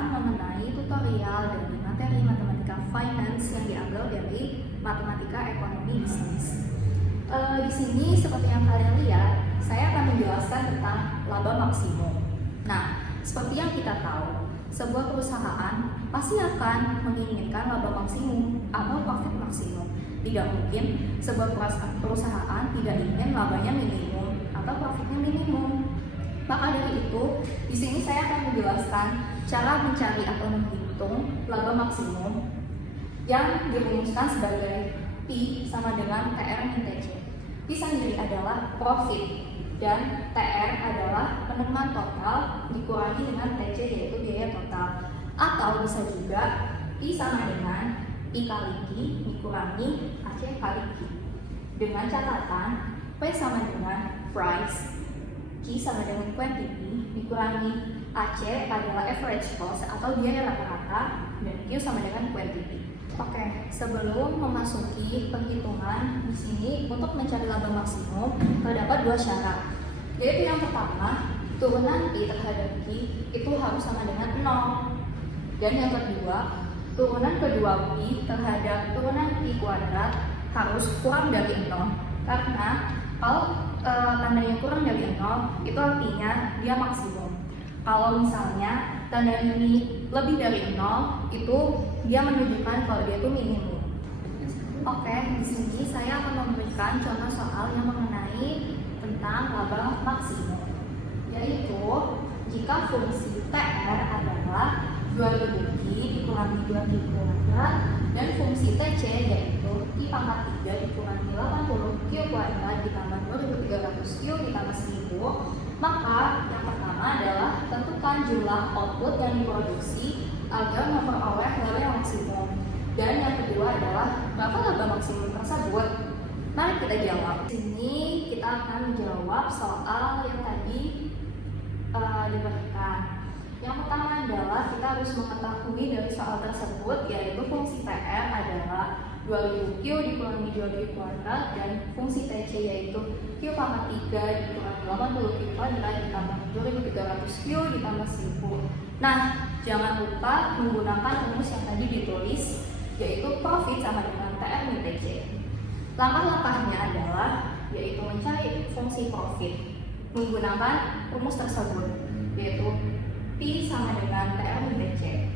menjelaskan mengenai tutorial dari materi matematika finance yang diambil dari matematika ekonomi bisnis. Di sini seperti yang kalian lihat, saya akan menjelaskan tentang laba maksimum. Nah, seperti yang kita tahu, sebuah perusahaan pasti akan menginginkan laba maksimum atau profit maksimum. Tidak mungkin sebuah perusahaan tidak ingin labanya minimum atau profitnya minimum. Maka dari itu, di sini saya akan menjelaskan cara mencari atau menghitung laba maksimum yang dirumuskan sebagai P sama dengan TR min TC. P sendiri adalah profit dan TR adalah penerimaan total dikurangi dengan TC yaitu biaya total. Atau bisa juga I sama dengan I kali Q dikurangi AC kali Q. Dengan catatan P sama dengan price, Q sama dengan quantity dikurangi AC adalah average cost atau biaya rata-rata, dan Q sama dengan quantity. Oke, sebelum memasuki penghitungan di sini untuk mencari laba maksimum terdapat dua syarat. Yaitu yang pertama, turunan I terhadap Q itu harus sama dengan 0. Dan yang kedua, turunan kedua Pi terhadap turunan Pi kuadrat harus kurang dari 0. Karena kalau tandanya kurang dari 0, itu artinya dia maksimum. Kalau misalnya tanda ini lebih dari 0, itu dia menunjukkan kalau dia itu minimum. Oke, di sini saya akan memberikan contoh soal yang mengenai tentang laba maksimum. Yaitu, jika fungsi TR adalah 2000 Q dikurangi 2Q kuadrat dan fungsi TC yaitu I pangkat 3 dikurangi 80 Q kuadrat ditambah 2300 Q ditambah 1000, maka yang pertama adalah tentukan jumlah output yang diproduksi agar memperoleh laba yang maksimum, dan yang kedua adalah berapa laba maksimum tersebut. Mari kita jawab. Di sini kita akan menjawab soal yang tadi diberikan. Yang pertama adalah kita harus mengetahui dari soal tersebut, yaitu fungsi TR adalah 2000 Q dikurangi 2Q kuadrat dan fungsi TC yaitu Q pangkat 3 dikurangi 80 Q kuadrat ditambah 2300 Q ditambah 1000. Nah, jangan lupa menggunakan rumus yang tadi ditulis, yaitu profit sama dengan TR min TC. Langkah-langkahnya adalah yaitu mencari fungsi profit menggunakan rumus tersebut, yaitu P sama dengan TR min TC.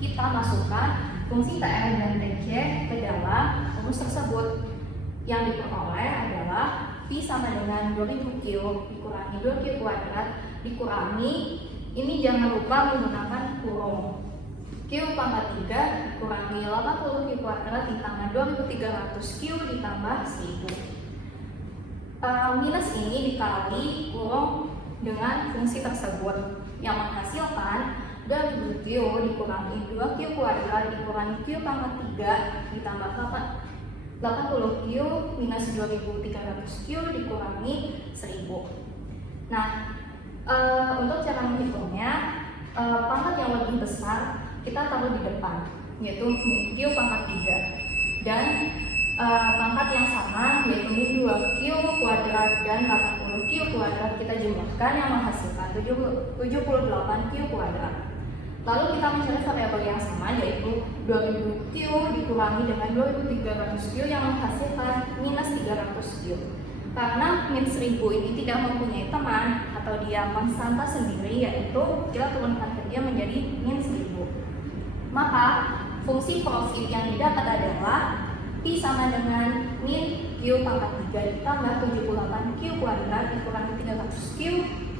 Kita masukkan fungsi TR dan TC ke dalam rumus tersebut. Yang diperoleh adalah P sama dengan 2000 Q dikurangi 2Q kuadrat dikurangi, ini jangan lupa menggunakan kurung, Q pangkat 3 dikurangi 80 Q kuadrat ditambah 2300 Q ditambah 1000. Minus ini dikali kurung dengan fungsi tersebut yang menghasilkan 2000 Q dikurangi 2Q kuadrat dikurangi Q pangkat 3 ditambah 80 Q minus 2300 Q dikurangi 1000. Nah, untuk cara menghitungnya, pangkat yang lebih besar kita taruh di depan, yaitu Q pangkat 3, dan pangkat yang sama yaitu min 2Q kuadrat dan 80 Q kuadrat kita jumlahkan yang menghasilkan 78 Q kuadrat. Lalu kita mencari variabel yang sama yaitu 2000 Q dikurangi dengan 2300 Q yang menghasilkan minus 300 Q. Karena min 1000 ini tidak mempunyai teman atau dia konstanta sendiri, yaitu kita turunkan ke dia menjadi min 1000. Maka fungsi profit yang didapat adalah P sama dengan min Q pangkat 3 ditambah 78 Q kuadrat dikurangi 300 Q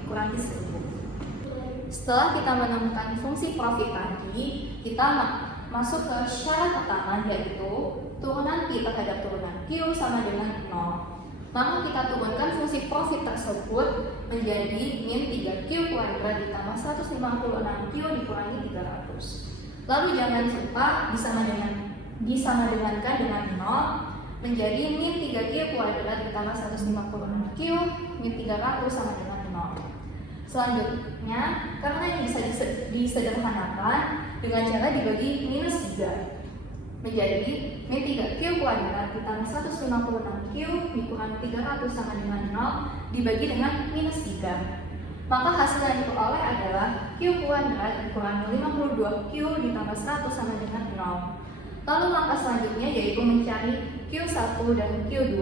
dikurangi 1000. Setelah kita menemukan fungsi profit tadi, kita masuk ke syarat pertama, yaitu turunan P terhadap turunan Q sama dengan 0. Maka kita turunkan fungsi profit tersebut menjadi min 3Q kuadrat ditambah 156Q dikurangi 300. Lalu jangan lupa disama dengankan dengan 0 menjadi min 3Q kuadrat ditambah 156Q min 300 sama dengan 0. Selanjutnya, karena ini bisa disederhanakan dengan cara dibagi minus 3 menjadi min 3Q kuadrat ditambah 156Q dikurangi 300 sama dengan 0 dibagi dengan minus 3. Maka hasil yang diperoleh adalah Q kuadrat dikurangi 52Q ditambah 100 sama dengan 0. Lalu langkah selanjutnya yaitu mencari Q1 dan Q2.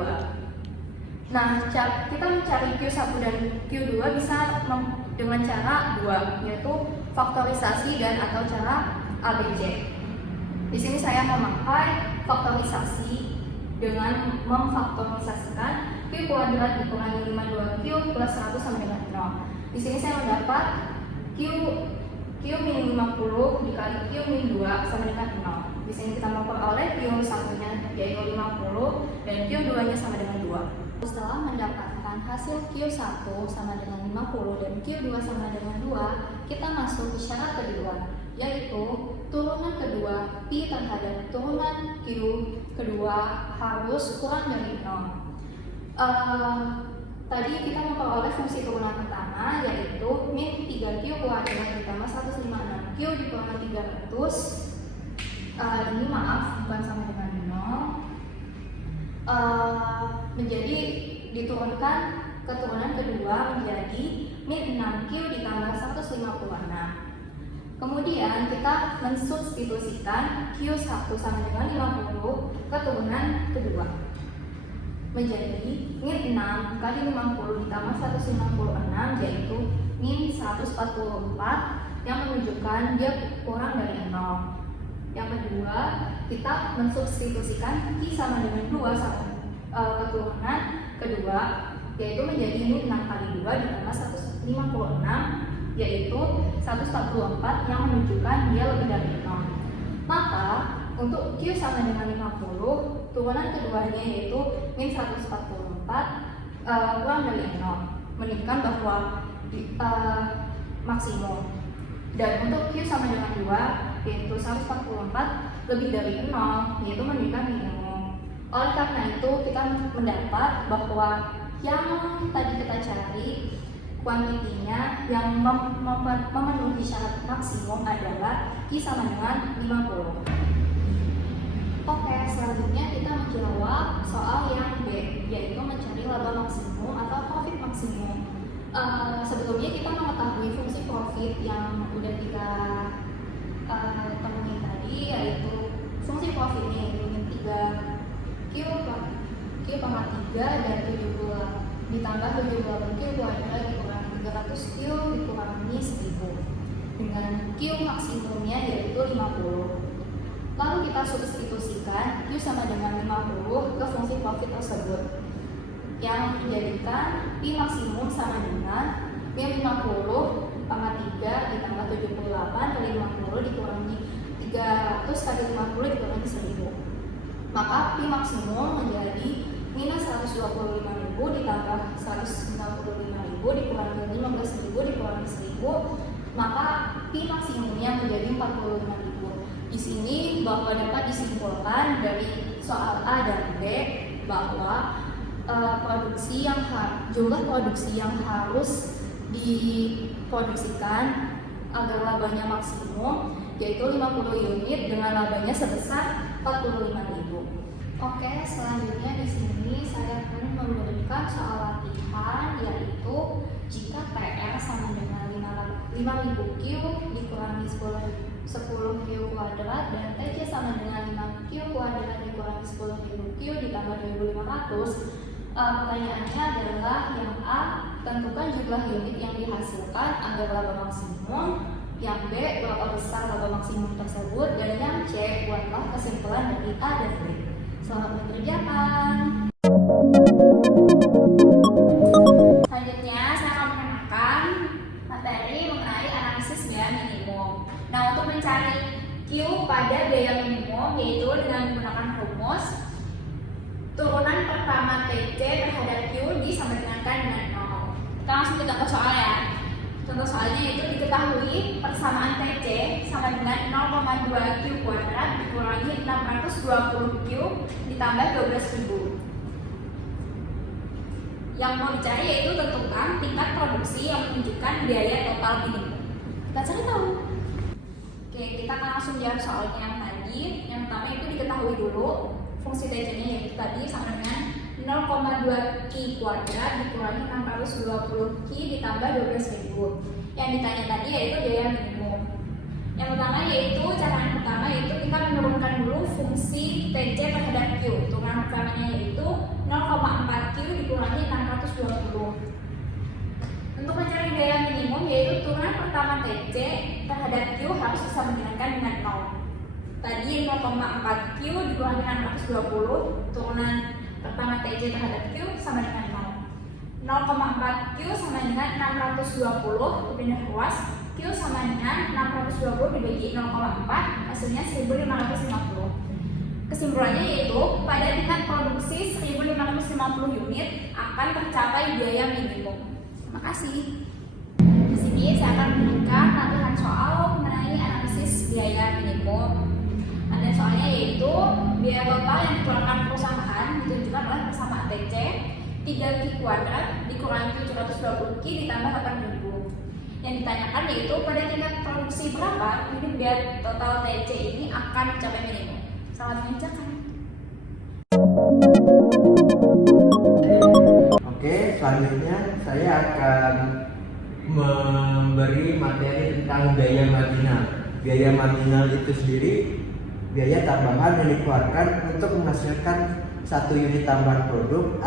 Nah, kita mencari Q1 dan Q2 bisa dengan cara dua, yaitu faktorisasi dan atau cara ABC. Di sini saya memakai faktorisasi dengan memfaktorisasikan Q kuadrat dikurangi 52Q plus 100 sama dengan 0. Di sini saya mendapat Q min 50 dikali Q min 2 sama dengan 0. Di sini kita memperoleh Q satunya yaitu 50 dan Q 2-nya sama dengan 2. Setelah mendapatkan hasil Q1 sama dengan 50 dan Q2 sama dengan 2, kita masuk ke syarat kedua, yaitu turunan kedua Pi terhadap turunan Q kedua harus kurang dari 0. Tadi kita memperoleh fungsi turunan pertama yaitu min 3Q kuadrat ditambah 156Q dikurangi 300. Ini maaf bukan sama dengan 0. Menjadi diturunkan keturunan kedua menjadi min 6Q ditambah 156. Kemudian kita mensubstitusikan Q1 sama dengan 50 keturunan kedua menjadi min 6 kali 50 ditambah 156 yaitu min 144 yang menunjukkan dia kurang dari 0. Yang kedua, kita mensubstitusikan Q sama dengan 2 sama keturunan kedua yaitu menjadi min 6 kali 2 ditambah 156 yaitu 144 yang menunjukkan dia lebih dari 0. Maka untuk Q sama dengan 50, turunan keduanya yaitu min 144 kurang dari 0, menunjukkan bahwa maksimum. Dan untuk Q sama dengan 2 yaitu 144 lebih dari 0 yaitu menunjukkan minimum. Oleh karena itu kita mendapat bahwa yang tadi kita cari kuantitinya yang memenuhi syarat maksimum adalah Q sama dengan 50. Oke, selanjutnya kita menjawab soal yang B, yaitu mencari laba maksimum atau profit maksimum. Sebelumnya kita mengetahui fungsi profit yang udah kita temuin tadi, yaitu fungsi profitnya yaitu min 3Q pangkat 3 dan 70 ditambah 78Q kuadrat dikurangi 300Q dikurangi 1000 dengan Q maksimumnya yaitu 50. Lalu kita substitusikan Q sama dengan 50 ke fungsi profit tersebut yang menjadikan Pi maksimum sama dengan min 50 pangkat 3 ditambah 78 kali 50 dikurangi 300 kali 50 dikurangi 1000. Maka Pi maksimum menjadi minus 125.000 ditambah 195.000 dikurangi 15.000 dikurangi 1000, maka Pi maksimumnya menjadi 45.000. Di sini bahwa dapat disimpulkan dari soal A dan B bahwa jumlah produksi yang harus diproduksikan agar labanya maksimum yaitu 50 unit dengan labanya sebesar 45.000. Oke, selanjutnya di sini saya akan memberikan soal latihan yaitu jika PR sama dengan 5.000 Q dikurangi 10Q kuadrat dan TC sama dengan 5Q kuadrat dikurangi 10.000 Q ditambah 2.500. Pertanyaannya adalah yang A, tentukan jumlah unit yang dihasilkan agar laba maksimum. Yang B, berapa besar laba maksimum tersebut. Dan yang C, buatlah kesimpulan dari A dan B. Selamat mengerjakan. Selanjutnya saya akan mengenalkan materi mengenai analisis biaya minimum. Nah, untuk mencari Q pada biaya minimum yaitu dengan menggunakan rumus turunan pertama TC terhadap Q disama dengan dengan 0. Kita langsung ke contoh soal ya. Contoh soalnya yaitu diketahui persamaan TC sama dengan 0,2 Q kuadrat dikurangi 620 Q ditambah 12.000. Yang mau dicari yaitu tentukan tingkat produksi yang menunjukkan biaya total minimum. Kita cari tahu. Oke, kita akan langsung jawab soalnya yang tadi. Yang pertama itu diketahui dulu fungsi TC-nya yaitu tadi sama dengan 0,2 Q kuadrat dikurangi 620 Q ditambah 12.000. Yang ditanya tadi yaitu biaya minimum. Yang pertama yaitu cara pertama yaitu kita menurunkan dulu fungsi TC terhadap Q. Hitungan pertamanya yaitu 0,4 Q dikurangi 620. Untuk mencari biaya minimum yaitu turunan pertama TC terhadap Q harus disamakan dengan 0. Tadi 0,4 Q dikurangi 620, turunan pertama TC terhadap Q sama dengan 0. 0,4 Q sama dengan 620 dipindah ruas, Q sama dengan 620 dibagi 0,4 hasilnya 1550. Kesimpulannya yaitu pada tingkat produksi 1550 unit akan tercapai biaya minimum. Terima kasih. Di sini saya akan memberikan latihan soal mengenai analisis biaya minimum. Ada soalnya yaitu biaya total yang dikeluarkan perusahaan ditunjukkan oleh persamaan TC 3Q kuadrat dikurangi 720 Q ditambah 8.000. Yang ditanyakan yaitu pada tingkat produksi berapa unit biaya total TC ini akan mencapai minimum. Selamat mengerjakan. Oke, selanjutnya saya akan memberi materi tentang biaya marginal. Biaya marginal itu sendiri biaya tambahan yang dikeluarkan untuk menghasilkan satu unit tambahan produk,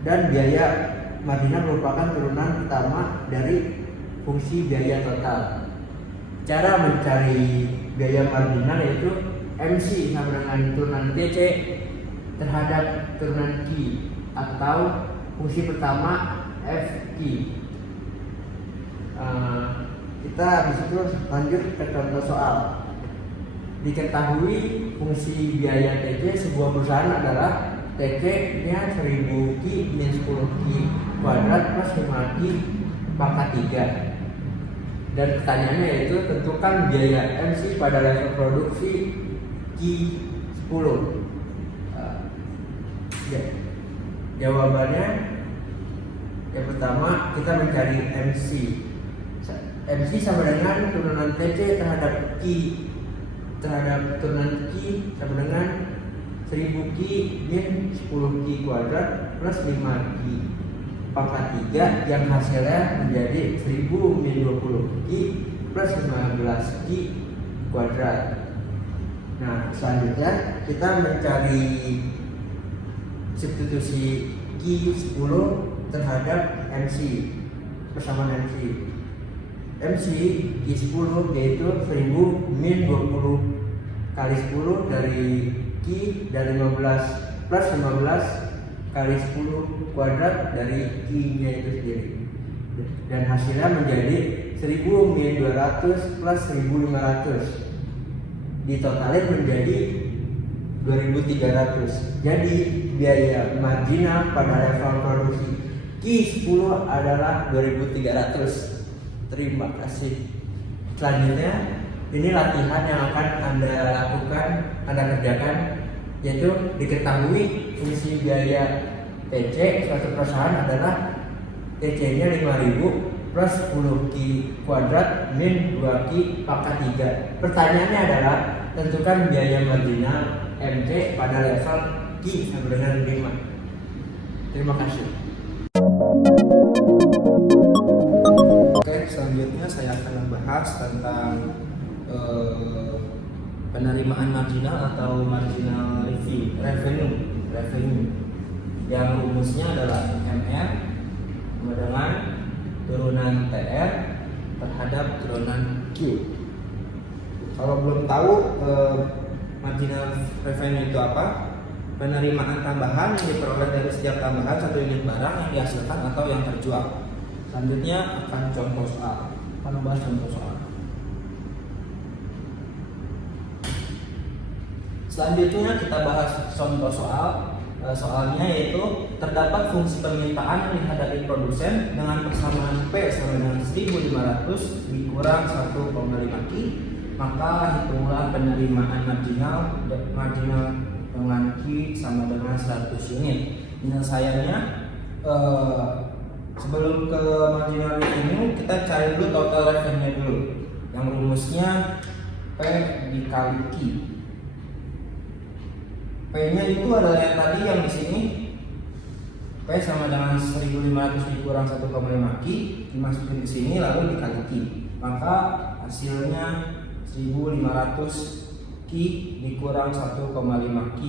dan biaya marginal merupakan turunan utama dari fungsi biaya total. Cara mencari biaya marginal yaitu MC sama dengan turunan TC terhadap turunan Q atau fungsi pertama FQ. Kita habis itu lanjut ke contoh soal. Diketahui fungsi biaya TC sebuah perusahaan adalah TC-nya 1000 Q min 10 Q kuadrat plus 5 Q pangkat 3. Dan pertanyaannya yaitu tentukan biaya MC pada level produksi Q10. Jawabannya yang pertama kita mencari MC. MC sama dengan turunan TC terhadap Q terhadap turunan Q sama dengan 1000 Q min 10 Q kuadrat plus 5 Q pangkat 3 yang hasilnya menjadi 1000 min 20 Q plus 15 Q kuadrat. Nah, selanjutnya kita mencari substitusi Q10 terhadap MC bersama MC. MC Q10 yaitu 1000 min 20 kali 10 dari Q dan 15 plus 15 kali 10 kuadrat dari Q-nya itu sendiri. Dan hasilnya menjadi 1000 min 200 plus 1500. Ditotalin menjadi 2300. Jadi biaya marginal pada level produksi Q10 adalah 2300. Terima kasih. Selanjutnya ini latihan yang akan Anda lakukan, Anda kerjakan, yaitu diketahui fungsi biaya TC suatu perusahaan adalah TC-nya 5000 plus 10 Q kuadrat min 2 Q pangkat 3. Pertanyaannya adalah tentukan biaya marginal MC pada level Q sama dengan 5. Terima kasih. Oke, selanjutnya saya akan membahas tentang penerimaan marginal atau marginal revenue yang rumusnya adalah MR sama dengan turunan TR terhadap turunan Q. Kalau belum tahu marginal revenue itu apa, penerimaan tambahan yang diperoleh dari setiap tambahan satu unit barang yang dihasilkan atau yang terjual. Selanjutnya akan contoh soal, akan membahas contoh soal. Selanjutnya kita bahas contoh soal. Soalnya yaitu terdapat fungsi permintaan yang dihadapi produsen dengan persamaan P sama dengan 1500 dikurang 1,5 Q, maka hitunglah penerimaan marginal dengan Q sama dengan 100 unit. Penyelesaiannya sebelum ke marginal revenue kita cari dulu total revenue dulu, yang rumusnya P dikali Q. P-nya itu adalah yang tadi yang di sini P sama dengan 1500 dikurang 1,5 Q dimasukin ke sini lalu dikali Q. Maka hasilnya 1500 Q dikurang 1,5 Q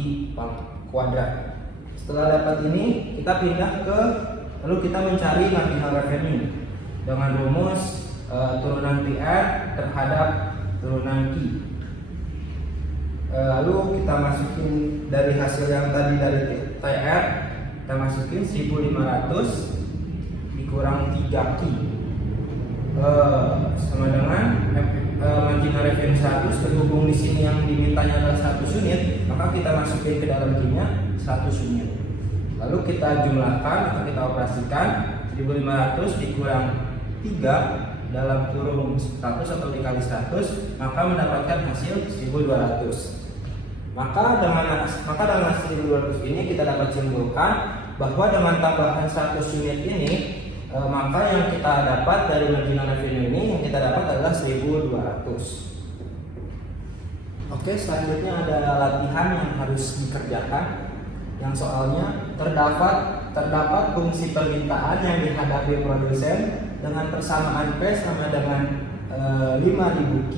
kuadrat. Setelah dapat ini, kita pindah ke lalu kita mencari marginal revenue dengan rumus turunan PR terhadap turunan Q. Lalu kita masukin dari hasil yang tadi dari TR, kita masukin 1500 dikurang 3Q sama dengan marginal revenue 100 terhubung di sini yang dimintanya adalah 100 unit, maka kita masukin ke dalam Q-nya 100 unit. Lalu kita jumlahkan atau kita operasikan 1500 dikurang 3 dalam kurung 100 atau dikali 100, maka mendapatkan hasil 1200. Maka dengan hasil 1200 ini kita dapat simpulkan bahwa dengan tambahan 100 unit ini, maka yang kita dapat dari marginal revenue ini yang kita dapat adalah 1200. Oke, selanjutnya ada latihan yang harus dikerjakan. Yang soalnya terdapat fungsi permintaan yang dihadapi produsen dengan persamaan P sama dengan 5000 Q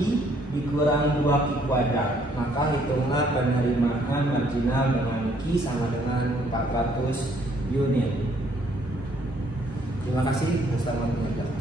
dikurang 2 Q kuadrat. Maka hitunglah penerimaan marginal dengan Q sama dengan 400 unit. Terima kasih, selamat mengerjakan.